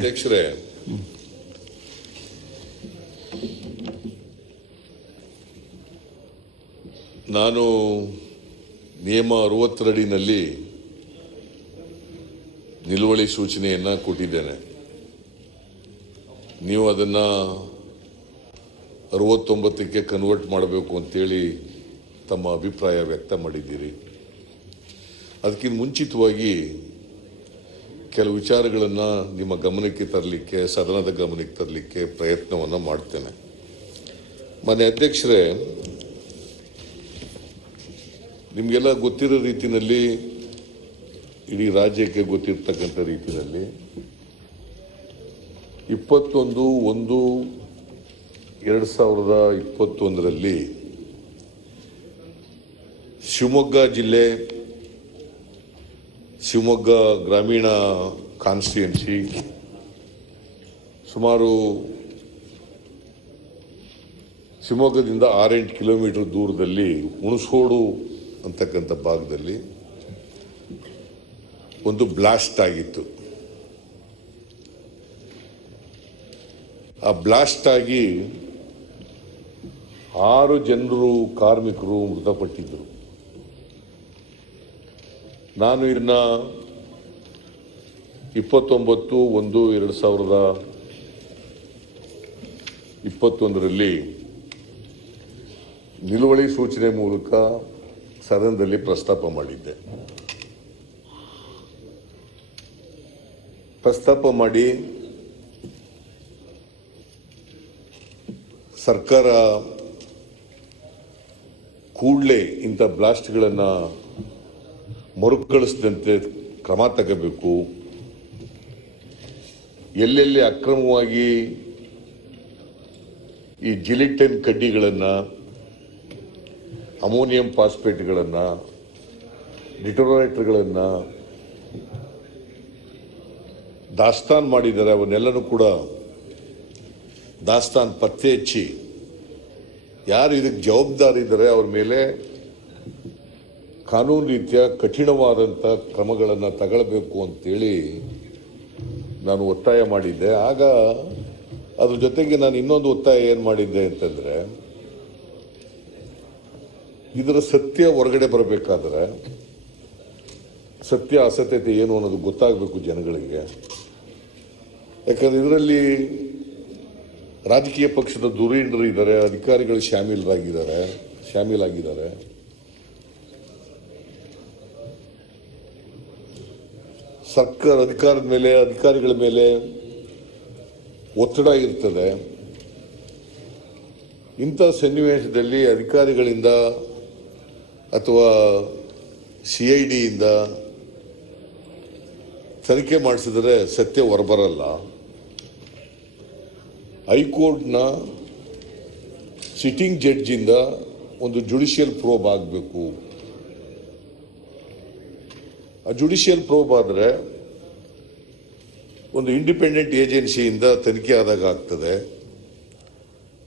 ಅಧ್ಯಕ್ಷರೇ, ನಾನು ನಿಯಮ 60 ಅಡಿನಲ್ಲಿ ನಿಲುವಳಿ ಸೂಚನೆಯನ್ನು ಕೊಟ್ಟಿದ್ದೇನೆ. ನೀವು ಅದನ್ನು 69ಕ್ಕೆ ಕನ್ವರ್ಟ್ ಮಾಡಬೇಕು ಅಂತೇಳಿ ತಮ್ಮ ಅಭಿಪ್ರಾಯ ವ್ಯಕ್ತ ಮಾಡಿದ್ದೀರಿ. ಅದಕ್ಕಿಂತ ಮುಂಚಿತವಾಗಿ ಕೆಲವು ವಿಚಾರಗಳನ್ನು ನಿಮ್ಮ ಗಮನಕ್ಕೆ ತರಲಿಕ್ಕೆ, ಸದನದ ಗಮನಕ್ಕೆ ತರಲಿಕ್ಕೆ ಪ್ರಯತ್ನವನ್ನು ಮಾಡ್ತೇನೆ. ಮಾನ್ಯ ಅಧ್ಯಕ್ಷರೇ, ನಿಮಗೆಲ್ಲ ಗೊತ್ತಿರೋ ರೀತಿಯಲ್ಲಿ, ಇಡೀ ರಾಜ್ಯಕ್ಕೆ ಗೊತ್ತಿರ್ತಕ್ಕಂಥ ರೀತಿಯಲ್ಲಿ 21/1/2021ರಲ್ಲಿ ಶಿವಮೊಗ್ಗ ಜಿಲ್ಲೆ, ಶಿವಮೊಗ್ಗ ಗ್ರಾಮೀಣ ಕಾನ್ಸ್ಟಿಟ್ಯೂನ್ಸಿ, ಸುಮಾರು ಶಿವಮೊಗ್ಗದಿಂದ 6-8 ಕಿಲೋಮೀಟರ್ ದೂರದಲ್ಲಿ ಹುಣಸೋಡು ಅಂತಕ್ಕಂಥ ಭಾಗದಲ್ಲಿ ಒಂದು ಬ್ಲಾಸ್ಟ್ ಆಗಿತ್ತು. ಆ ಬ್ಲಾಸ್ಟ್ ಆಗಿ 6 ಜನರು ಕಾರ್ಮಿಕರು ಮೃತಪಟ್ಟಿದ್ದರು. ನಾನು ಇದನ್ನ 29/1/2021ರಲ್ಲಿ ನಿಲುವಳಿ ಸೂಚನೆ ಮೂಲಕ ಸದನದಲ್ಲಿ ಪ್ರಸ್ತಾಪ ಮಾಡಿದ್ದೆ. ಪ್ರಸ್ತಾಪ ಮಾಡಿ ಸರ್ಕಾರ ಕೂಡಲೇ ಇಂಥ ಬ್ಲಾಸ್ಟ್ಗಳನ್ನು ಮರುಕಳಿಸದಂತೆ ಕ್ರಮ ತಗೋಬೇಕು, ಎಲ್ಲೆಲ್ಲಿ ಅಕ್ರಮವಾಗಿ ಈ ಜಿಲಿಟಿನ್ ಕಡ್ಡಿಗಳನ್ನು, ಅಮೋನಿಯಂ ಫಾಸ್ಫೇಟ್ಗಳನ್ನು, ಡಿಟೋನೇಟರ್ಗಳನ್ನು ದಾಸ್ತಾನು ಮಾಡಿದ್ದಾರೆ, ಅವನ್ನೆಲ್ಲನೂ ಕೂಡ ದಾಸ್ತಾನು ಪತ್ತೆ ಹಚ್ಚಿ ಯಾರು ಇದಕ್ಕೆ ಜವಾಬ್ದಾರಿ ಇದ್ದಾರೆ ಅವ್ರ ಮೇಲೆ ಕಾನೂನು ರೀತಿಯ ಕಠಿಣವಾದಂಥ ಕ್ರಮಗಳನ್ನು ತಗೊಳ್ಬೇಕು ಅಂತೇಳಿ ನಾನು ಒತ್ತಾಯ ಮಾಡಿದ್ದೆ. ಆಗ ಅದ್ರ ಜೊತೆಗೆ ನಾನು ಇನ್ನೊಂದು ಒತ್ತಾಯ ಏನು ಮಾಡಿದ್ದೆ ಅಂತಂದರೆ, ಇದರ ಸತ್ಯ ಹೊರಗಡೆ ಬರಬೇಕಾದ್ರೆ ಸತ್ಯ ಅಸತ್ಯತೆ ಏನು ಅನ್ನೋದು ಗೊತ್ತಾಗಬೇಕು ಜನಗಳಿಗೆ. ಯಾಕಂದರೆ ಇದರಲ್ಲಿ ರಾಜಕೀಯ ಪಕ್ಷದ ಧುರೀಣರು ಇದ್ದಾರೆ, ಅಧಿಕಾರಿಗಳು ಶಾಮೀಲಾಗಿದ್ದಾರೆ. ಸರ್ಕಾರ ಅಧಿಕಾರಿಗಳ ಮೇಲೆ ಒತ್ತಡ ಇರ್ತದೆ. ಇಂಥ ಸನ್ನಿವೇಶದಲ್ಲಿ ಅಧಿಕಾರಿಗಳಿಂದ ಅಥವಾ CIDಯಿಂದ ತನಿಖೆ ಮಾಡಿಸಿದ್ರೆ ಸತ್ಯ ಹೊರಬರಲ್ಲ. ಹೈಕೋರ್ಟ್ನ ಸಿಟ್ಟಿಂಗ್ ಜಡ್ಜಿಂದ ಒಂದು ಜುಡಿಷಿಯಲ್ ಪ್ರೋಬ್ ಆಗಬೇಕು. ಆ ಜುಡಿಷಿಯಲ್ ಪ್ರೋಬ್ ಆದರೆ ಒಂದು ಇಂಡಿಪೆಂಡೆಂಟ್ ಏಜೆನ್ಸಿಯಿಂದ ತನಿಖೆ ಆದಾಗ ಆಗ್ತದೆ,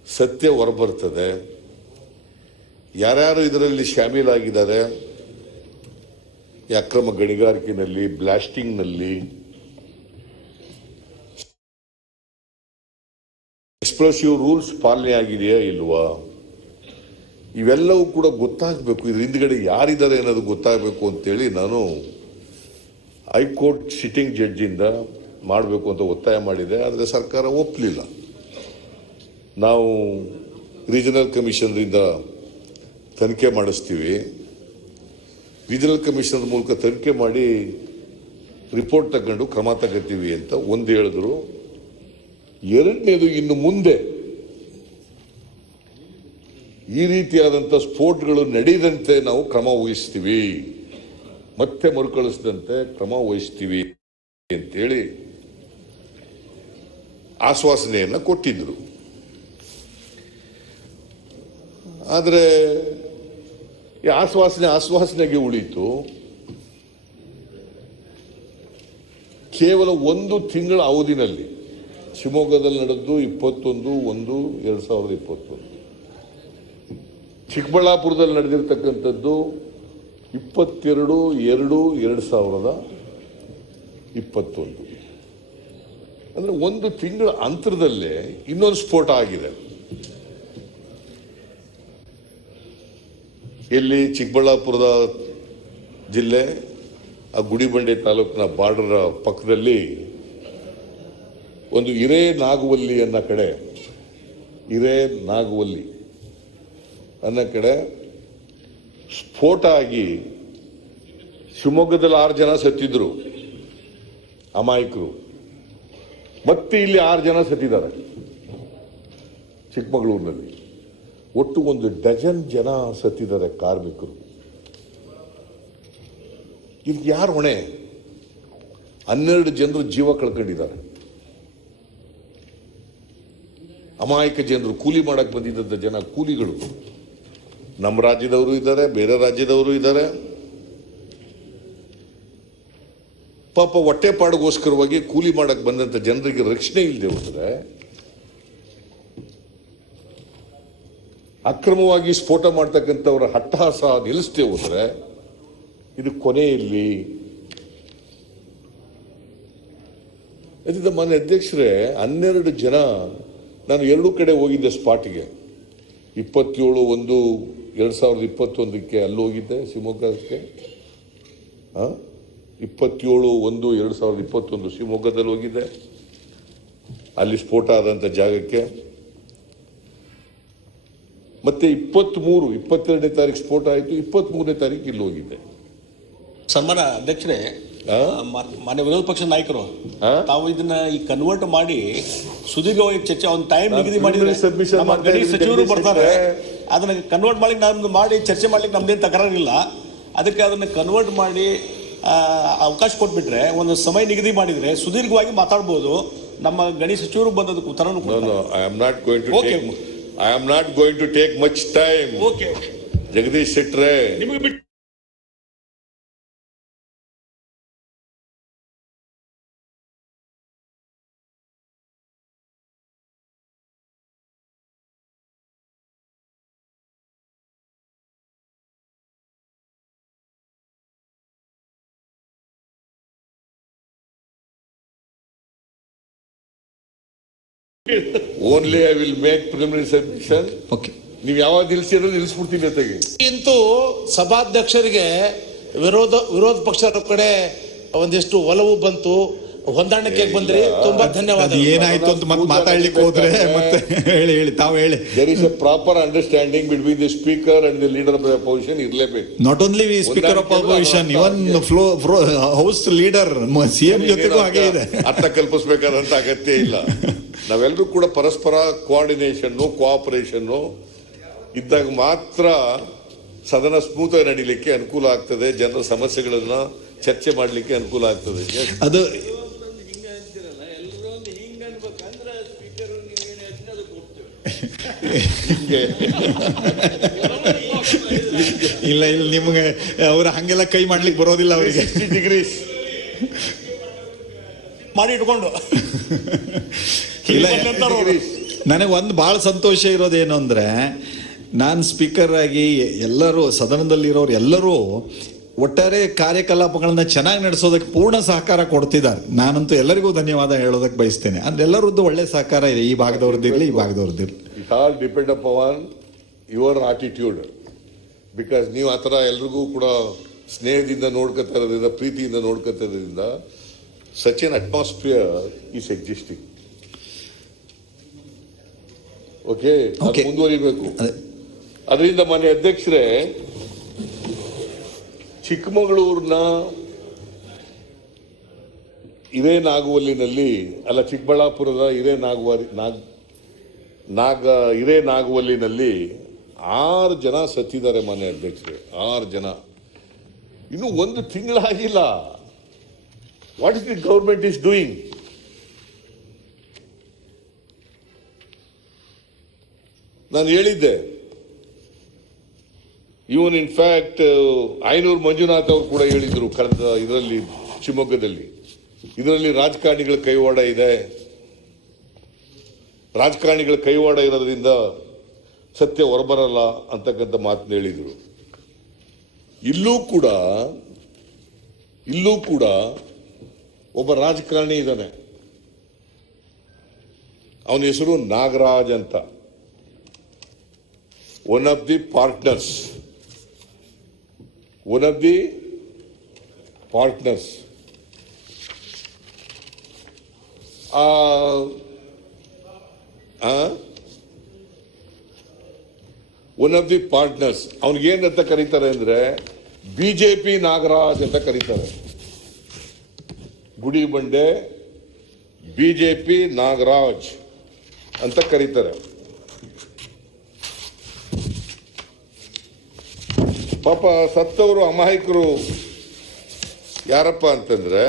ಸತ್ಯ ಹೊರಬರ್ತದೆ. ಯಾರ್ಯಾರು ಇದರಲ್ಲಿ ಶಾಮೀಲಾಗಿದ್ದಾರೆ, ಈ ಅಕ್ರಮ ಗಣಿಗಾರಿಕೆಯಲ್ಲಿ, ಬ್ಲಾಸ್ಟಿಂಗ್ನಲ್ಲಿ, ಎಕ್ಸ್ಪ್ಲೋಸಿವ್ ರೂಲ್ಸ್ ಪಾಲನೆ ಆಗಿದೆಯಾ ಇಲ್ವಾ, ಇವೆಲ್ಲವೂ ಕೂಡ ಗೊತ್ತಾಗಬೇಕು. ಇದ್ರ ಹಿಂದ್ಗಡೆ ಯಾರಿದ್ದಾರೆ ಅನ್ನೋದು ಗೊತ್ತಾಗಬೇಕು ಅಂತೇಳಿ ನಾನು ಹೈಕೋರ್ಟ್ ಸಿಟ್ಟಿಂಗ್ ಜಡ್ಜಿಂದ ಮಾಡಬೇಕು ಅಂತ ಒತ್ತಾಯ ಮಾಡಿದೆ. ಆದರೆ ಸರ್ಕಾರ ಒಪ್ಪಲಿಲ್ಲ. ನಾವು ರೀಜನಲ್ ಕಮಿಷನರಿಂದ ತನಿಖೆ ಮಾಡಿಸ್ತೀವಿ, ರೀಜನಲ್ ಕಮಿಷನರ್ ಮೂಲಕ ತನಿಖೆ ಮಾಡಿ ರಿಪೋರ್ಟ್ ತಗೊಂಡು ಕ್ರಮ ತಗೋತೀವಿ ಅಂತ ಒಂದು ಹೇಳಿದ್ರು. ಎರಡನೇದು, ಇನ್ನು ಮುಂದೆ ಈ ರೀತಿಯಾದಂಥ ಸ್ಫೋಟಗಳು ನಡೆಯದಂತೆ ನಾವು ಕ್ರಮ ವಹಿಸ್ತೀವಿ, ಮತ್ತೆ ಮರುಕಳಿಸದಂತೆ ಕ್ರಮ ವಹಿಸ್ತೀವಿ ಅಂತೇಳಿ ಆಶ್ವಾಸನೆಯನ್ನು ಕೊಟ್ಟಿದ್ರು. ಆದರೆ ಈ ಆಶ್ವಾಸನೆಗೆ ಉಳಿತು. ಕೇವಲ 1 ತಿಂಗಳ ಅವಧಿನಲ್ಲಿ ಶಿವಮೊಗ್ಗದಲ್ಲಿ ನಡೆದು 21/1/2021, ಚಿಕ್ಕಬಳ್ಳಾಪುರದಲ್ಲಿ ನಡೆದಿರ್ತಕ್ಕಂಥದ್ದು 22/2/2021. ಅಂದರೆ ಒಂದು ತಿಂಗಳ ಅಂತರದಲ್ಲೇ ಇನ್ನೊಂದು ಸ್ಫೋಟ ಆಗಿದೆ. ಎಲ್ಲಿ? ಚಿಕ್ಕಬಳ್ಳಾಪುರದ ಜಿಲ್ಲೆ ಆ ಗುಡಿಬಂಡೆ ತಾಲೂಕಿನ ಬಾರ್ಡರ್ ಪಕ್ಕದಲ್ಲಿ ಒಂದು ಹಿರೇನಾಗವಲ್ಲಿ ಅನ್ನೋ ಕಡೆ, ಹಿರೇನಾಗವಲ್ಲಿ ಅನ್ನೋ ಕಡೆ ಸ್ಫೋಟ ಆಗಿ ಶಿವಮೊಗ್ಗದಲ್ಲಿ 6 ಜನ ಸತ್ತಿದ್ರು ಅಮಾಯಕರು. ಮತ್ತೆ ಇಲ್ಲಿ 6 ಜನ ಸತ್ತಿದ್ದಾರೆ ಚಿಕ್ಕಮಗಳೂರಿನಲ್ಲಿ. ಒಟ್ಟು 1 ಡಜನ್ ಜನ ಸತ್ತಿದ್ದಾರೆ ಕಾರ್ಮಿಕರು. ಇದಕ್ಕೆ ಯಾರು ಹೊಣೆ? 12 ಜನರು ಜೀವ ಕಳ್ಕೊಂಡಿದ್ದಾರೆ. ಅಮಾಯಕ ಜನರು, ಕೂಲಿ ಮಾಡಕ್ಕೆ ಬಂದಿದ್ದ ಜನ, ಕೂಲಿಗಳು. ನಮ್ಮ ರಾಜ್ಯದವರು ಇದ್ದಾರೆ, ಬೇರೆ ರಾಜ್ಯದವರು ಇದ್ದಾರೆ. ಪಾಪ ಹೊಟ್ಟೆಪಾಡಿಗೋಸ್ಕರವಾಗಿ ಕೂಲಿ ಮಾಡಕ್ಕೆ ಬಂದಂಥ ಜನರಿಗೆ ರಕ್ಷಣೆ ಇಲ್ಲದೆ ಹೋದರೆ, ಅಕ್ರಮವಾಗಿ ಸ್ಫೋಟ ಮಾಡ್ತಕ್ಕಂಥವರ ಹಟ್ಟಹಾಸ ನಿಲ್ಲಿಸದೆ ಹೋದರೆ ಇದು ಕೊನೆಯಲ್ಲಿ. ಅದರಿಂದ ಮಾನ್ಯ ಅಧ್ಯಕ್ಷರೇ, 12 ಜನ, ನಾನು 2 ಕಡೆ ಹೋಗಿದ್ದೆ ಸ್ಪಾಟ್ಗೆ. 27/1/2021 ಅಲ್ಲಿ ಹೋಗಿದ್ದೆ ಶಿವಮೊಗ್ಗಕ್ಕೆ. 27/1/2021 ಶಿವಮೊಗ್ಗದಲ್ಲಿ ಹೋಗಿದ್ದೆ, ಅಲ್ಲಿ ಸ್ಫೋಟ ಆದಂಥ ಜಾಗಕ್ಕೆ. ಮತ್ತೆ 22ನೇ ತಾರೀಕು ಸ್ಫೋಟ ಆಯಿತು, 23ನೇ ತಾರೀಕು ಇಲ್ಲಿ ಹೋಗಿದ್ದೆ. ಸನ್ಮಾನ ಅಧ್ಯಕ್ಷರೇ, ಮಾನ್ಯ ವಿರೋಧ ಪಕ್ಷದ ನಾಯಕರು ತಾವು ಇದನ್ನ ಈ ಕನ್ವರ್ಟ್ ಮಾಡಿ ಸುದೀರ್ಘವಾಗಿ ಚರ್ಚೆ ಒಂದು ಟೈಮ್ ನಿಗದಿ ಮಾಡಿದ್ರೆ ಸಚಿವರು ಬರ್ತಾರೆ, ಅದನ್ನ ಕನ್ವರ್ಟ್ ಮಾಡಿ ಚರ್ಚೆ ಮಾಡ್ಲಿಕ್ಕೆ ನಮ್ದೇನು ತಕರಾರಿಲ್ಲ. ಅದಕ್ಕೆ ಅದನ್ನ ಕನ್ವರ್ಟ್ ಮಾಡಿ ಅವಕಾಶ ಕೊಟ್ಬಿಟ್ರೆ, ಒಂದು ಸಮಯ ನಿಗದಿ ಮಾಡಿದ್ರೆ ಸುದೀರ್ಘವಾಗಿ ಮಾತಾಡ್ಬೋದು. ನಮ್ಮ ಗಣಿ ಸಚಿವರು ಬಂದದಕ್ಕೆ ಉತ್ತರನು I am not going to take much time. Okay. Jagadish ಶೆಟ್ರೆ, ನಿಮಗೆ ಬಿಟ್ಟು only I will make preliminary submission. Okay. ನೀವು ಯಾವಾಗ ನಿಲ್ಲಿಸ್ಬಿಡ್ತೀನಿ ಜೊತೆಗೆ. ಇಂತೂ ಸಭಾಧ್ಯಕ್ಷರಿಗೆ ವಿರೋಧ ಪಕ್ಷದ ಕಡೆ ಒಂದಿಷ್ಟು ಒಲವು ಬಂತು, ಹೊಂದಾಣಿಕೆ ಬಂದ್ರಿ. ತುಂಬಾ ಧನ್ಯವಾದ. ಏನಾಯ್ತು ಅಂತ ಮತ್ತೆ ಮಾತಾಡ್ಲಿಕ್ಕೆ ಹೋದ್ರೆ ಮತ್ತೆ ಹೇಳಿ ತಾವು ಹೇಳಿ. There is a proper understanding between the speaker and the leader of the opposition. ಇರಲೇಬೇಕು. Not only we speaker of opposition, even house leader CM ಜೊತೆಗೂ ಹಾಗೆ ಇದೆ. ಅರ್ಥ ಕಲ್ಪಿಸಬೇಕಾದಂತ ಅಗತ್ಯ ಇಲ್ಲ. ನಾವೆಲ್ಲರೂ ಕೂಡ ಪರಸ್ಪರ ಕೋಆರ್ಡಿನೇಷನ್, ಕೋಆಪರೇಷನ್ ಇದ್ದಾಗ ಮಾತ್ರ ಸದನ ಸ್ಮೂತ್ ಆಗಿ ನಡೀಲಿಕ್ಕೆ ಅನುಕೂಲ ಆಗ್ತದೆ, ಜನರ ಸಮಸ್ಯೆಗಳನ್ನ ಚರ್ಚೆ ಮಾಡಲಿಕ್ಕೆ ಅನುಕೂಲ ಆಗ್ತದೆ. ಅದು ಇಲ್ಲ ನಿಮ್ಗೆ ಅವ್ರು ಹಂಗೆಲ್ಲ ಕೈ ಮಾಡ್ಲಿಕ್ಕೆ ಬರೋದಿಲ್ಲ ಅವರಿಗೆ. 60 ಡಿಗ್ರೀಸ್ ಮಾಡಿ ಇಟ್ಕೊಂಡು ಇಲ್ಲ. ನನಗೆ ಒಂದು ಬಹಳ ಸಂತೋಷ ಇರೋದೇನು ಅಂದ್ರೆ, ನಾನು ಸ್ಪೀಕರ್ ಆಗಿ ಎಲ್ಲರೂ ಸದನದಲ್ಲಿರೋರು ಎಲ್ಲರೂ ಒಟ್ಟಾರೆ ಕಾರ್ಯಕಲಾಪಗಳನ್ನ ಚೆನ್ನಾಗಿ ನಡೆಸೋದಕ್ಕೆ ಪೂರ್ಣ ಸಹಕಾರ ಕೊಡ್ತಿದ್ದಾರೆ. ನಾನಂತೂ ಎಲ್ಲರಿಗೂ ಧನ್ಯವಾದ ಹೇಳೋದಕ್ಕೆ ಬಯಸ್ತೇನೆ. ಅಂದ್ರೆ ಎಲ್ಲರದ್ದು ಒಳ್ಳೆ ಸಹಕಾರ ಇದೆ, ಈ ಭಾಗದವ್ರದ್ದಿರಲಿ ಈ ಭಾಗದವ್ರದ್ದಿರಲಿ. It all depend upon your attitude. Because ನೀವು ಆ ಥರ ಎಲ್ರಿಗೂ ಕೂಡ ಸ್ನೇಹದಿಂದ ನೋಡ್ಕೊತಾ ಇರೋದ್ರಿಂದ, ಪ್ರೀತಿಯಿಂದ ನೋಡ್ಕೊತಾ ಇರೋದ್ರಿಂದ such an atmosphere is existing. Okay, ಮುಂದುವರಿಬೇಕು. ಅದರಿಂದ ಮಾನ್ಯ ಅಧ್ಯಕ್ಷರೇ, ಚಿಕ್ಕಮಗಳೂರಿನ ಹಿರೇನಾಗವಲ್ಲಿನಲ್ಲಿ, ಅಲ್ಲ ಚಿಕ್ಕಬಳ್ಳಾಪುರದ ಹಿರೇನಾಗವಲ್ಲಿನಲ್ಲಿ 6 ಜನ ಸತ್ತಿದ್ದಾರೆ ಮಾನ್ಯ ಅಧ್ಯಕ್ಷರೇ. 6 ಜನ. ಇನ್ನು 1 ತಿಂಗಳಾಗಿಲ್ಲ. What is the government is doing? ನಾನು ಹೇಳಿದ್ದೆ, ಇವನ್ ಇನ್ಫ್ಯಾಕ್ಟ್ ಐನೂರು ಮಂಜುನಾಥ್ ಅವರು ಕೂಡ ಹೇಳಿದ್ರು ಕಳೆದ ಇದರಲ್ಲಿ, ಶಿವಮೊಗ್ಗದಲ್ಲಿ. ಇದರಲ್ಲಿ ರಾಜಕಾರಣಿಗಳ ಕೈವಾಡ ಇದೆ, ರಾಜಕಾರಣಿಗಳ ಕೈವಾಡ ಇರೋದ್ರಿಂದ ಸತ್ಯ ಹೊರಬರಲ್ಲ ಅಂತಕ್ಕಂಥ ಮಾತನ್ನ ಹೇಳಿದರು. ಇಲ್ಲೂ ಕೂಡ ಒಬ್ಬ ರಾಜಕಾರಣಿ ಇದ್ದಾನೆ, ಅವನ ಹೆಸರು ನಾಗರಾಜ್ ಅಂತ, ಒನ್ ಆಫ್ ದಿ ಪಾರ್ಟ್ನರ್ಸ್. ಅವನಿಗೇನಂತ ಕರೀತಾರೆ ಅಂದ್ರೆ ಬಿಜೆಪಿ ನಾಗರಾಜ್ ಅಂತ ಕರೀತಾರೆ. ಗುಡಿ ಬಂಡೆ ಬಿಜೆಪಿ ನಾಗರಾಜ್ ಅಂತ ಕರೀತಾರೆ. ಪಾಪ ಸತ್ತವರು ಅಮಾಯಕರು ಯಾರಪ್ಪ ಅಂತಂದ್ರೆ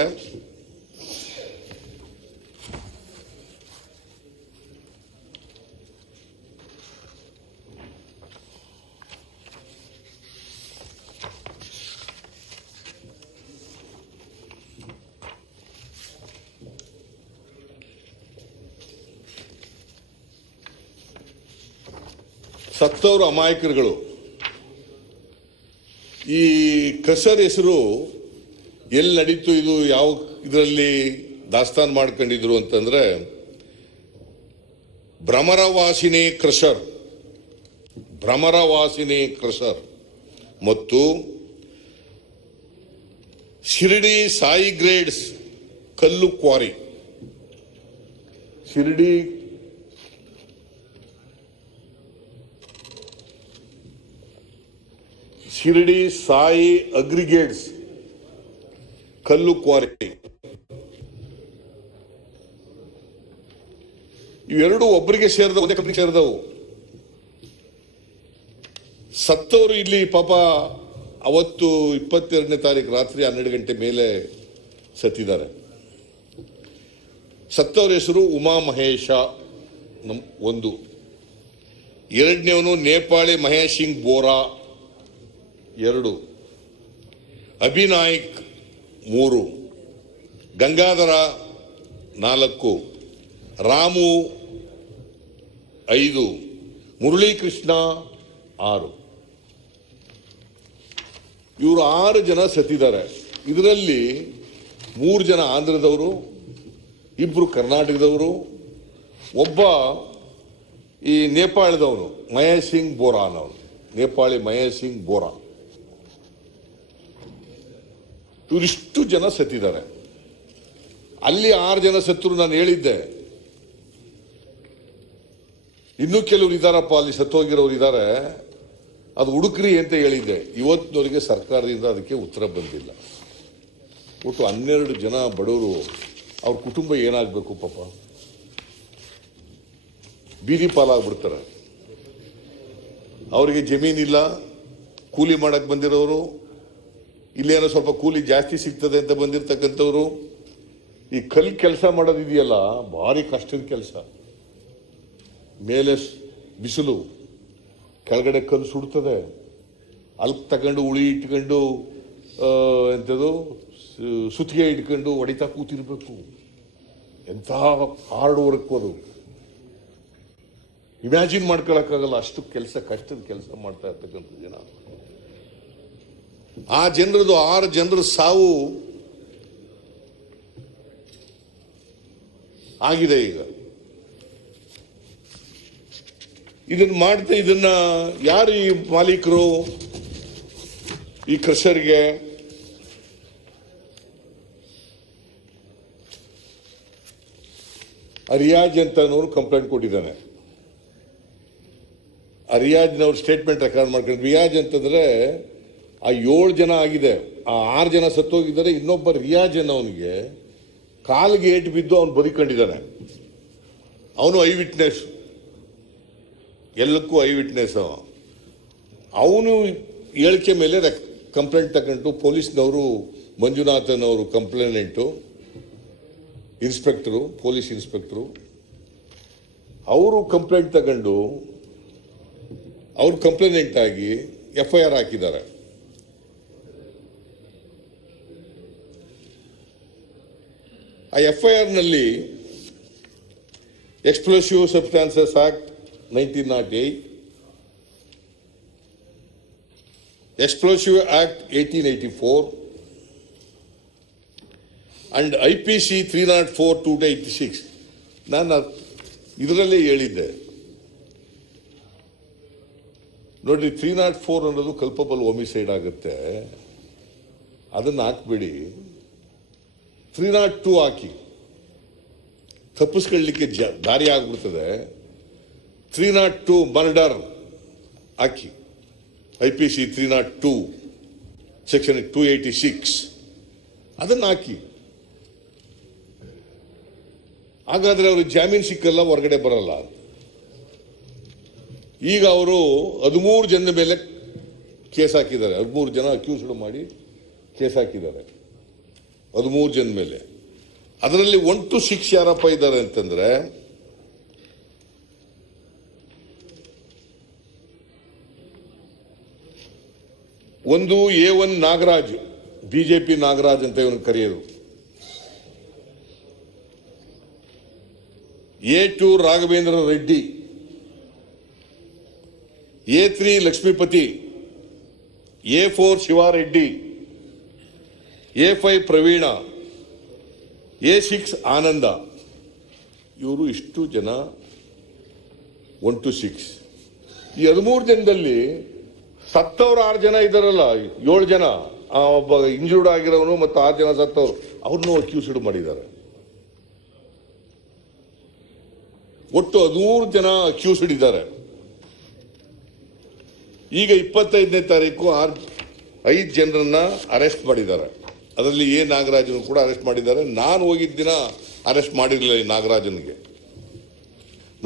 ಅಮಾಯಕರುಗಳು. ಈ ಕಸರ್ ಹೆಸರು ಎಲ್ಲಿ ನಡೀತು, ಇದು ಯಾವ ಇದರಲ್ಲಿ ದಾಸ್ತಾನು ಮಾಡ್ಕೊಂಡಿದ್ರು ಅಂತಂದ್ರೆ ಭ್ರಮರವಾಸಿನಿ ಕ್ರಷರ್ ಮತ್ತು ಶಿರಡಿ ಸಾಯಿ ಗ್ರೇಡ್ಸ್ ಕಲ್ಲು ಕ್ವಾರಿ. ಶಿರಡಿ ಸಾಯಿ ಅಗ್ರಿಗೇಟ್ಸ್ ಕಲ್ಲು ಕ್ವಾರಿ. ಇವೆರಡು ಒಬ್ಬರಿಗೆ ಸೇರಿದವು, ಒಂದೇ ಕಂಪನಿಗೆ ಸೇರಿದವು. ಸತ್ತವರು ಇಲ್ಲಿ ಪಾಪ ಅವತ್ತು 22ನೇ ತಾರೀಕು ರಾತ್ರಿ 12 ಗಂಟೆ ಮೇಲೆ ಸತ್ತಿದ್ದಾರೆ. ಸತ್ತವರ ಹೆಸರು ಉಮಾ ಮಹೇಶ ಒಂದು, ಎರಡನೇವನು ನೇಪಾಳಿ ಮಹೇಶ್ ಸಿಂಗ್ ಬೋರಾ 2, ಅಭಿನಾಯಕ್ 3, ಗಂಗಾಧರ 4, ರಾಮು 5, ಮುರಳೀಕೃಷ್ಣ 6. ಇವರು 6 ಜನ ಸತ್ತಿದ್ದಾರೆ. ಇದರಲ್ಲಿ 3 ಜನ ಆಂಧ್ರದವರು, 2 ಕರ್ನಾಟಕದವರು, ಒಬ್ಬ ಈ ನೇಪಾಳದವನು ಮಹೇಶ್ ಸಿಂಗ್ ಬೋರಾ ಅನ್ನೋನು, ನೇಪಾಳಿ ಮಹೇಶ್ ಸಿಂಗ್ ಬೋರಾ. ಇವರಿಷ್ಟು ಜನ ಸತ್ತಿದ್ದಾರೆ. ಅಲ್ಲಿ 6 ಜನ ಸತ್ತರು ನಾನು ಹೇಳಿದ್ದೆ. ಇನ್ನೂ ಕೆಲವರು ಇದ್ದಾರಪ್ಪ ಅಲ್ಲಿ ಸತ್ತೋಗಿರೋರು ಇದ್ದಾರೆ, ಅದು ಹುಡುಕ್ರಿ ಅಂತ ಹೇಳಿದ್ದೆ. ಇವತ್ತಿನವರೆಗೆ ಸರ್ಕಾರದಿಂದ ಅದಕ್ಕೆ ಉತ್ತರ ಬಂದಿಲ್ಲ. ಒಟ್ಟು 12 ಜನ ಬಡವರು, ಅವ್ರ ಕುಟುಂಬ ಏನಾಗಬೇಕು ಪಾಪ, ಬೀದಿ ಪಾಲಾಗ್ಬಿಡ್ತಾರೆ. ಅವರಿಗೆ ಜಮೀನಿಲ್ಲ, ಕೂಲಿ ಮಾಡಕ್ ಬಂದಿರೋರು, ಇಲ್ಲೇನೋ ಸ್ವಲ್ಪ ಕೂಲಿ ಜಾಸ್ತಿ ಸಿಗ್ತದೆ ಅಂತ ಬಂದಿರತಕ್ಕಂಥವ್ರು. ಈ ಕಲ್ ಕೆಲಸ ಮಾಡೋದಿದೆಯಲ್ಲ, ಭಾರಿ ಕಷ್ಟದ ಕೆಲಸ. ಮೇಲೆ ಬಿಸಿಲು, ಕೆಳಗಡೆ ಕಲ್ಲು ಸುಡ್ತದೆ, ಅಲ್ಲಿ ತಗೊಂಡು ಉಳಿ ಇಟ್ಕೊಂಡು ಎಂಥದ್ದು ಸುತ್ತಿಗೆ ಇಟ್ಕೊಂಡು ಹೊಡಿತಾ ಕೂತಿರ್ಬೇಕು. ಎಂಥ ಹಾರ್ಡ್ ವರ್ಕ್ ಅದು, ಇಮ್ಯಾಜಿನ್ ಮಾಡ್ಕೊಳಕ್ಕಾಗಲ್ಲ. ಅಷ್ಟು ಕೆಲಸ, ಕಷ್ಟದ ಕೆಲಸ ಮಾಡ್ತಾ ಇರ್ತಕ್ಕಂಥ ಜನ. ಆ ಜನರದು 6 ಜನರ ಸಾವು ಆಗಿದೆ. ಈಗ ಇದನ್ನ ಯಾರು ಈ ಮಾಲೀಕರು ಈ ಕ್ರಷರ್ಗೆ? ರಿಯಾಜ್ ಅಂತ ಕಂಪ್ಲೇಂಟ್ ಕೊಟ್ಟಿದ್ದಾನೆ. ರಿಯಾಜ್ನವ್ರ ಸ್ಟೇಟ್ಮೆಂಟ್ ರೆಕಾರ್ಡ್ ಮಾಡ್ಕೊಂಡು, ರಿಯಾಜ್ ಅಂತಂದ್ರೆ ಆ 7 ಜನ ಆಗಿದೆ, ಆ 6 ಜನ ಸತ್ತೋಗಿದ್ದಾರೆ. ಇನ್ನೊಬ್ಬ ರಿಯಾಜ್ ಅನ್ನೋನಿಗೆ ಕಾಲಿಗೆ ಏಟು ಬಿದ್ದು ಅವನು ಬದುಕೊಂಡಿದ್ದಾನೆ. ಅವನು ಐ ವಿಟ್ನೆಸ್, ಎಲ್ಲಕ್ಕೂ ಐ ವಿಟ್ನೆಸ್. ಅವನು ಹೇಳಿಕೆ ಮೇಲೆ ಕಂಪ್ಲೇಂಟ್ ತಗೊಂಡು ಪೊಲೀಸ್ನವರು, ಮಂಜುನಾಥನ್ ಅವರು ಕಂಪ್ಲೇನೆಂಟು, ಇನ್ಸ್ಪೆಕ್ಟರು, ಪೊಲೀಸ್ ಇನ್ಸ್ಪೆಕ್ಟರು, ಅವರು ಕಂಪ್ಲೇಂಟ್ ತಗೊಂಡು ಅವ್ರು ಕಂಪ್ಲೇನೆಂಟ್ ಆಗಿ FIR ಹಾಕಿದ್ದಾರೆ. ಆ FIR ನಲ್ಲಿ explosive substances act 1908, explosive act 1884 and IPC 304/286. ನಾನು ಇದರಲ್ಲೇ ಹೇಳಿದ್ದೆ ನೋಡ್ರಿ, 304 ಅನ್ನೋದು ಕಲ್ಪಬಲ್ ಹೋಮಿಸೈಡ್ ಆಗುತ್ತೆ, ಅದನ್ನು ಹಾಕ್ಬೇಡಿ. 302 ಹಾಕಿ, ತಪ್ಪಿಸ್ಕೊಳ್ಳಿಕ್ಕೆ ದಾರಿ ಆಗ್ಬಿಡ್ತದೆ. 302 ಮರ್ಡರ್ ಹಾಕಿ, IPC 302 ಸೆಕ್ಷನ್ 286 ಅದನ್ನು ಹಾಕಿ. ಹಾಗಾದ್ರೆ ಅವರು ಜಾಮೀನು ಸಿಕ್ಕಲ್ಲ, ಹೊರಗಡೆ ಬರಲ್ಲ. ಈಗ ಅವರು 13 ಜನದ ಮೇಲೆ ಕೇಸ್ ಹಾಕಿದ್ದಾರೆ. 13 ಜನ ಅಕ್ಯೂಸ್ಡ್ ಮಾಡಿ ಕೇಸ್ ಹಾಕಿದ್ದಾರೆ 13 ಜನದ ಮೇಲೆ. ಅದರಲ್ಲಿ 1 to 6 ಯಾರಪ್ಪ ಇದ್ದಾರೆ ಅಂತಂದ್ರೆ, ಒಂದು A1 ನಾಗರಾಜ್, ಬಿಜೆಪಿ ನಾಗರಾಜ್ ಅಂತ ಇವನು ಕರೆಯೋದು. A2 Raghavendra Reddy, A3 Lakshmipathi, A4 Shivareddy, A5 Praveen, A6 ಆನಂದ. ಇವರು ಇಷ್ಟು ಜನ 1 to 6. ಈ 13 ಜನದಲ್ಲಿ ಸತ್ತವರು 6 ಜನ ಇದ್ದಾರಲ್ಲ, 7 ಜನ, ಒಬ್ಬ ಇಂಜೂರ್ಡ್ ಆಗಿರೋನು ಮತ್ತು 6 ಜನ ಸತ್ತವರು, ಅವ್ರನ್ನೂ ಅಕ್ಯೂಸ್ಡ್ ಮಾಡಿದ್ದಾರೆ. ಒಟ್ಟು 13 ಜನ ಅಕ್ಯೂಸ್ಡ್ ಇದ್ದಾರೆ. ಈಗ 25ನೇ ತಾರೀಕು 5 ಜನರನ್ನ ಅರೆಸ್ಟ್ ಮಾಡಿದ್ದಾರೆ. ಅದರಲ್ಲಿ ನಾಗರಾಜನ್ ಕೂಡ ಅರೆಸ್ಟ್ ಮಾಡಿದ್ದಾರೆ. ನಾನು ಹೋಗಿದ್ದ ದಿನ ಅರೆಸ್ಟ್ ಮಾಡಿರಲಿಲ್ಲ ಈ ನಾಗರಾಜನ್ಗೆ.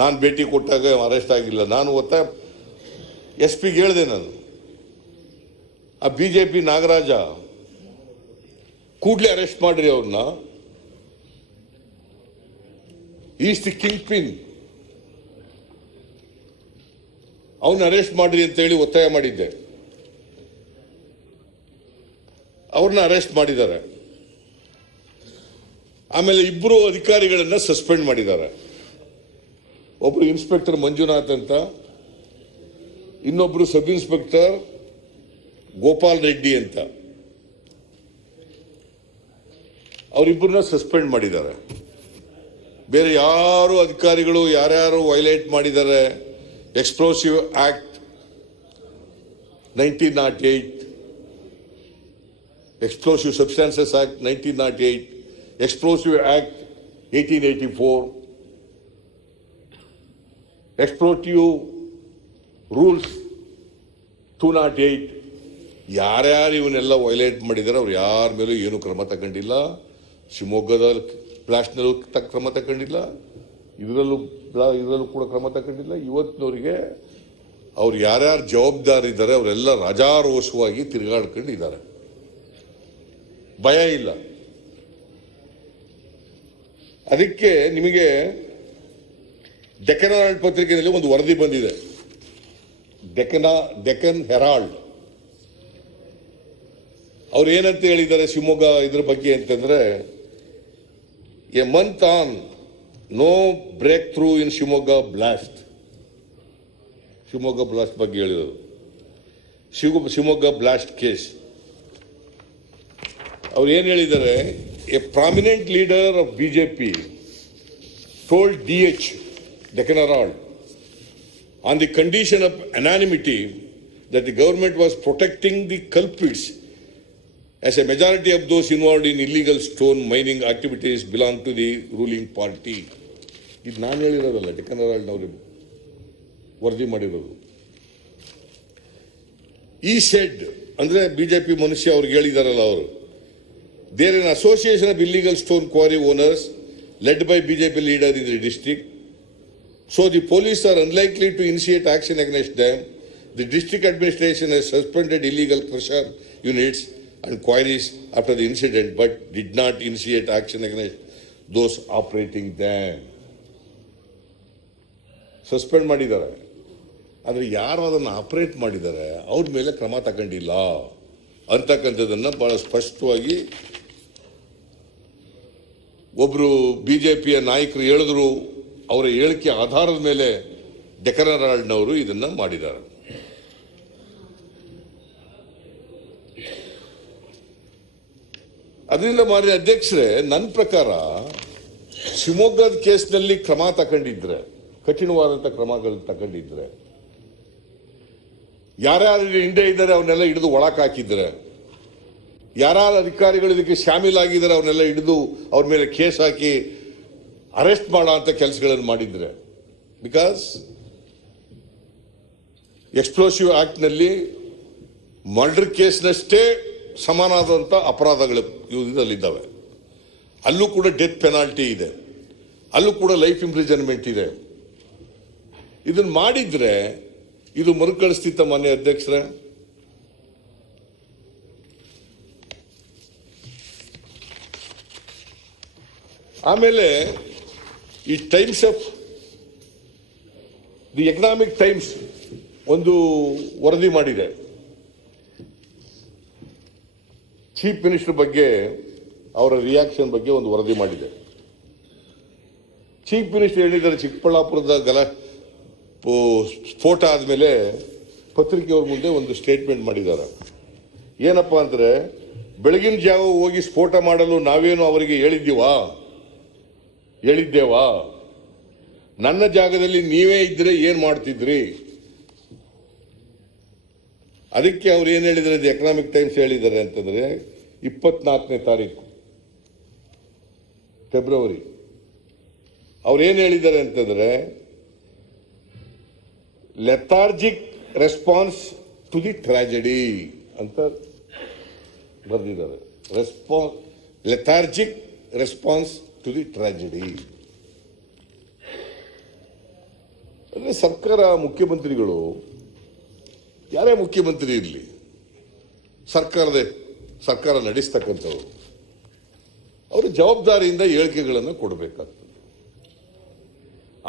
ನಾನು ಭೇಟಿ ಕೊಟ್ಟಾಗ ಅರೆಸ್ಟ್ ಆಗಿಲ್ಲ. ನಾನು SP ಹೇಳಿದೆ, ನಾನು ಆ ಬಿಜೆಪಿ ನಾಗರಾಜ ಕೂಡಲೇ ಅರೆಸ್ಟ್ ಮಾಡ್ರಿ ಅವ್ರನ್ನ, ಈಸ್ ದಿ ಕಿಂಗ್ ಪಿನ್, ಅವನ್ನ ಅರೆಸ್ಟ್ ಮಾಡ್ರಿ ಅಂತ ಹೇಳಿ ಒತ್ತಾಯ ಮಾಡಿದ್ದೆ. ಅವ್ರನ್ನ ಅರೆಸ್ಟ್ ಮಾಡಿದ್ದಾರೆ. ಆಮೇಲೆ 2 ಅಧಿಕಾರಿಗಳನ್ನ ಸಸ್ಪೆಂಡ್ ಮಾಡಿದ್ದಾರೆ. ಒಬ್ರು ಇನ್ಸ್ಪೆಕ್ಟರ್ ಮಂಜುನಾಥ್ ಅಂತ, ಇನ್ನೊಬ್ರು ಸಬ್ ಇನ್ಸ್ಪೆಕ್ಟರ್ ಗೋಪಾಲ್ ರೆಡ್ಡಿ ಅಂತ, ಅವರಿಬ್ಬರನ್ನ ಸಸ್ಪೆಂಡ್ ಮಾಡಿದ್ದಾರೆ. ಬೇರೆ ಯಾರು ಅಧಿಕಾರಿಗಳು ಯಾರ್ಯಾರು ವೈಲೇಟ್ ಮಾಡಿದ್ದಾರೆ, explosive act 1908, explosive substances act 1908, explosive act 1884, explosive rules 208. ಯಾರ್ಯಾರು ಇವನ್ನೆಲ್ಲ ವೈಲೇಟ್ ಮಾಡಿದ್ದಾರೆ ಅವ್ರು ಯಾರ ಮೇಲೂ ಏನು ಕ್ರಮ ತಗೊಂಡಿಲ್ಲ. ಶಿವಮೊಗ್ಗದ ಬ್ಲಾಸ್ಟ್ನಲ್ಲೂ ಕ್ರಮ ತಗೊಂಡಿಲ್ಲ, ಇದರಲ್ಲೂ ಕೂಡ ಕ್ರಮ ತಗೊಂಡಿಲ್ಲ. ಇವತ್ತಿನವರಿಗೆ ಅವ್ರು ಯಾರ್ಯಾರು ಜವಾಬ್ದಾರಿ ಇದ್ದಾರೆ ಅವರೆಲ್ಲ ರಾಜಾರೋಷವಾಗಿ ತಿರುಗಾಡ್ಕೊಂಡಿದ್ದಾರೆ, ಭಯ ಇಲ್ಲ. ಅದಕ್ಕೆ ನಿಮಗೆ ಡೆಕ್ಕನ್ ಹೆರಾಲ್ಡ್ ಪತ್ರಿಕೆಯಲ್ಲಿ ಒಂದು ವರದಿ ಬಂದಿದೆ, ಡೆಕ್ಕನ್ ಹೆರಾಲ್ಡ್. ಅವ್ರು ಏನಂತ ಹೇಳಿದ್ದಾರೆ ಶಿವಮೊಗ್ಗ ಇದ್ರ ಬಗ್ಗೆ ಅಂತಂದ್ರೆ, a month on no breakthrough in Shivamogga blast. Shivamogga blast ಬಗ್ಗೆ ಹೇಳಿದರು. ಶಿವಮೊಗ್ಗ ಬ್ಲಾಸ್ಟ್ ಕೇಸ್ ಅವ್ರು ಏನ್ ಹೇಳಿದ್ದಾರೆ, a prominent leader of BJP told DH, Deccan Herald, on the condition of anonymity that the government was protecting the culprits as a majority of those involved in illegal stone mining activities belong to the ruling party. ಇದು ನಾನು ಹೇಳಿರೋದಲ್ಲ, ಡೆಕ್ಕನ್ ಹೆರಾಲ್ಡ್ನವರು ವರದಿ ಮಾಡಿರೋದು. He said ಅಂದ್ರೆ BJP ಮನುಷ್ಯ ಅವ್ರಿಗೆ ಹೇಳಿದಾರಲ್ಲ ಅವರು, there in association of illegal stone quarry owners led by BJP leader in the district. So the police are unlikely to initiate action against them. The district administration has suspended illegal crusher units and quarries after the incident, but did not initiate action against those operating them. Suspend ಮಾಡಿದ್ದಾರೆ, ಆದರೆ ಯಾರು ಅದನ್ನು operate ಮಾಡಿದ್ದಾರೆ ಅವ್ರ ಮೇಲೆ ಕ್ರಮ ತಗೊಂಡಿಲ್ಲ ಅಂತಕ್ಕಂಥದ್ದನ್ನು ಬಹಳ ಸ್ಪಷ್ಟವಾಗಿ ಒಬ್ರು ಬಿಜೆಪಿಯ ನಾಯಕರು ಹೇಳಿದ್ರು. ಅವರ ಹೇಳಿಕೆ ಆಧಾರದ ಮೇಲೆ ಡೆಕ್ಕನ್ ಹೆರಾಲ್ಡ್ನವರು ಇದನ್ನ ಮಾಡಿದ್ದಾರೆ. ಅದರಿಂದ ಮಾನ್ಯ ಅಧ್ಯಕ್ಷರೇ, ನನ್ನ ಪ್ರಕಾರ ಶಿವಮೊಗ್ಗದ ಕೇಸ್ನಲ್ಲಿ ಕ್ರಮ ತಗೊಂಡಿದ್ರೆ ಕಠಿಣವಾದಂಥ ಕ್ರಮಗಳನ್ನು ತಗೊಂಡಿದ್ರೆ, ಯಾರ್ಯಾರು ಹಿಂದೆ ಇದ್ದಾರೆ ಅವನ್ನೆಲ್ಲ ಹಿಡಿದು ಒಳಕ್ಕೆ ಹಾಕಿದ್ರೆ, ಯಾರ್ಯಾರು ಅಧಿಕಾರಿಗಳು ಇದಕ್ಕೆ ಶಾಮೀಲಾಗಿದ್ದಾರೆ ಅವನ್ನೆಲ್ಲ ಹಿಡಿದು ಅವ್ರ ಮೇಲೆ ಕೇಸ್ ಹಾಕಿ ಅರೆಸ್ಟ್ ಮಾಡೋ ಅಂಥ ಕೆಲಸಗಳನ್ನು ಮಾಡಿದ್ರೆ, ಬಿಕಾಸ್ ಎಕ್ಸ್ಪ್ಲೋಸಿವ್ ಆಕ್ಟ್ನಲ್ಲಿ ಮರ್ಡರ್ ಕೇಸ್ನಷ್ಟೇ ಸಮಾನವಾದಂಥ ಅಪರಾಧಗಳು ಇದರಲ್ಲಿದ್ದಾವೆ. ಅಲ್ಲೂ ಕೂಡ ಡೆತ್ ಪೆನಾಲ್ಟಿ ಇದೆ, ಅಲ್ಲೂ ಕೂಡ ಲೈಫ್ ಇಂಪ್ರಿಸನ್ಮೆಂಟ್ ಇದೆ. ಇದನ್ನು ಮಾಡಿದ್ರೆ ಇದು ಮರುಕಳಿಸ್ತಿತ್ತ ಮಾನ್ಯ ಅಧ್ಯಕ್ಷರೇ? ಆಮೇಲೆ ಈ times of the economic times ಒಂದು ವರದಿ ಮಾಡಿದೆ ಚೀಫ್ ಮಿನಿಸ್ಟರ್ ಬಗ್ಗೆ, ಅವರ ರಿಯಾಕ್ಷನ್ ಬಗ್ಗೆ ಒಂದು ವರದಿ ಮಾಡಿದೆ. ಚೀಫ್ ಮಿನಿಸ್ಟರ್ ಹೇಳಿದ್ದಾರೆ, ಚಿಕ್ಕಬಳ್ಳಾಪುರದ ಸ್ಫೋಟ ಆದಮೇಲೆ ಪತ್ರಿಕೆಯವ್ರ ಮುಂದೆ ಒಂದು ಸ್ಟೇಟ್ಮೆಂಟ್ ಮಾಡಿದ್ದಾರೆ. ಏನಪ್ಪ ಅಂದರೆ, ಬೆಳಗಿನ ಜಾವ ಹೋಗಿ ಸ್ಫೋಟ ಮಾಡಲು ನಾವೇನು ಅವರಿಗೆ ಹೇಳಿದ್ದೇವಾ? ನನ್ನ ಜಾಗದಲ್ಲಿ ನೀವೇ ಇದ್ರೆ ಏನ್ ಮಾಡ್ತಿದ್ರಿ? ಅದಕ್ಕೆ ಅವ್ರು ಏನ್ ಹೇಳಿದ್ದಾರೆ, ಎಕನಾಮಿಕ್ ಟೈಮ್ಸ್ ಹೇಳಿದ್ದಾರೆ ಅಂತಂದ್ರೆ 24ನೇ ತಾರೀಕು ಫೆಬ್ರವರಿ ಅವ್ರು ಏನ್ ಹೇಳಿದ್ದಾರೆ ಅಂತಂದ್ರೆ, lethargic response to the tragedy ಅಂತ ಬರೆದಿದ್ದಾರೆ. Lethargic response to the tragedy ಅಂದ್ರೆ ಸರ್ಕಾರ, ಮುಖ್ಯಮಂತ್ರಿಗಳು ಯಾರೇ ಮುಖ್ಯಮಂತ್ರಿ ಇರಲಿ, ಸರ್ಕಾರ ನಡೆಸ್ತಕ್ಕಂಥವ್ರು ಅವರು ಜವಾಬ್ದಾರಿಯಿಂದ ಹೇಳಿಕೆಗಳನ್ನು ಕೊಡಬೇಕಾಗ್ತದೆ.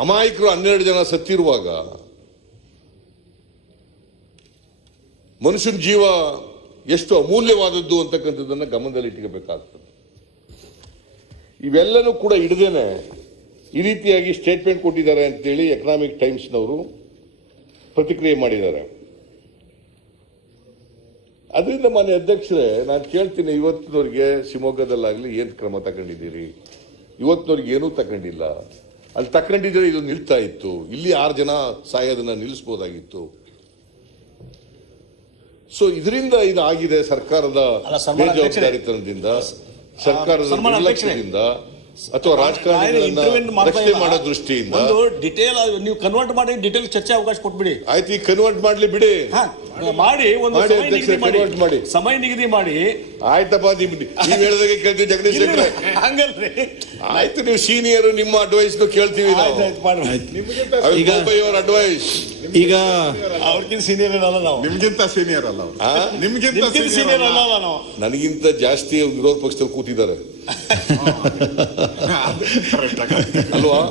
ಅಮಾಯಕರು 12 ಜನ ಸತ್ತಿರುವಾಗ ಮನುಷ್ಯನ ಜೀವ ಎಷ್ಟು ಅಮೂಲ್ಯವಾದದ್ದು ಅಂತಕ್ಕಂಥದ್ದನ್ನು ಗಮನದಲ್ಲಿಟ್ಟಬೇಕಾಗ್ತದೆ. ಇವೆಲ್ಲನೂ ಕೂಡ ಹಿಡಿದೇನೆ ಈ ರೀತಿಯಾಗಿ ಸ್ಟೇಟ್ಮೆಂಟ್ ಕೊಟ್ಟಿದ್ದಾರೆ ಅಂತೇಳಿ ಎಕನಾಮಿಕ್ ಟೈಮ್ಸ್ನವರು ಪ್ರತಿಕ್ರಿಯೆ ಮಾಡಿದ್ದಾರೆ. ಅದರಿಂದ ಮಾನ್ಯ ಅಧ್ಯಕ್ಷರೇ, ನಾನು ಕೇಳ್ತೀನಿ, ಇವತ್ತಿನವ್ರಿಗೆ ಶಿವಮೊಗ್ಗದಲ್ಲಾಗಲಿ ಏನು ಕ್ರಮ ತಗೊಂಡಿದ್ದೀರಿ? ಇವತ್ತಿನವ್ರಿಗೆ ಏನೂ ತಗೊಂಡಿಲ್ಲ. ಅಲ್ಲಿ ತಗೊಂಡಿದ್ರೆ ಇದು ನಿಲ್ತಾ ಇತ್ತು, ಇಲ್ಲಿ 6 ಜನ ಸಾಯೋದನ್ನ ನಿಲ್ಲಿಸಬಹುದಾಗಿತ್ತು. ಸೊ ಇದರಿಂದ ಇದು ಆಗಿದೆ ಸರ್ಕಾರದ ಬೇಜವಾಬ್ದಾರಿತನದಿಂದ, ಸರ್ಕಾರದ ನಿರ್ಲಕ್ಷ್ಯದಿಂದ ಅಥವಾ ರಾಜಕಾರಣಿಗಳನ್ನ ರಕ್ಷಣೆ ಮಾಡೋ ದೃಷ್ಟಿಯಿಂದ. ಒಂದು ಡಿಟೇಲ್ ನೀವು ಕನ್ವರ್ಟ್ ಮಾಡಿ ಡಿಟೇಲ್ ಚರ್ಚೆ ಅವಕಾಶ ಕೊಟ್ಬಿಡಿ. ಆಯ್ತು, ಈಗ ಕನ್ವರ್ಟ್ ಮಾಡ್ಲಿ ಬಿಡಿ, ಮಾಡಿ ಒಂದು ಕನ್ವರ್ಟ್ ಮಾಡಿ, ಸಮಯ ನಿಗದಿ ಮಾಡಿ. ಆಯ್ತಪ್ಪ, ನೀವ್ ಹೇಳಿದಾಗೆ ಕೇಳ್ತೀವಿ ಜಗದೀಶ್ ಶೆಟ್ಟರೆ. ಹಂಗಲ್ರಿ, ಆಯ್ತು, ನೀವು ಸೀನಿಯರ್, ನಿಮ್ಮ ಅಡ್ವೈಸ್ ಕೇಳ್ತೀವಿ ನಾವು. ಅಡ್ವೈಸ್ ಈಗ ಅವ್ರಿಗಿಂತ ಸೀನಿಯರ್ ಅಲ್ಲ ನಾವು, ನಿಮ್ಗಿಂತ ಸೀನಿಯರ್ ಅಲ್ಲ ಅವ್ರು. ನಿಮ್ಗಿಂತ ಸೀನಿಯರ್ ಅಲ್ಲ ನಾವು, ನನಗಿಂತ ಜಾಸ್ತಿ ವಿರೋಧ ಪಕ್ಷದಲ್ಲಿ ಕೂತಿದ್ದಾರೆ ಅಲ್ವಾ?